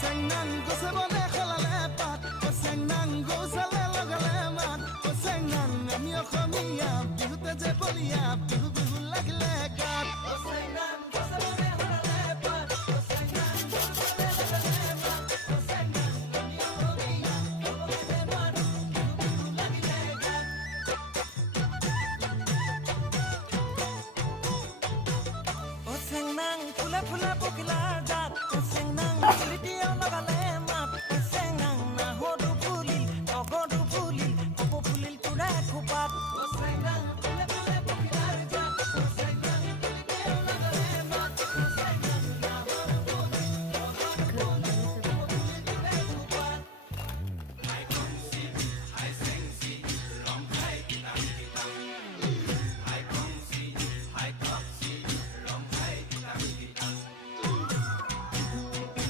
চেংনাং গছে বনে খলালে পাত চেংনাং গৌচালে লগালে মাত চেংনাং আমি অসমীয়া বিহুতে যে বলিয়া বিহু বিহু লাগিলে গাত চেংনাং গছে বনে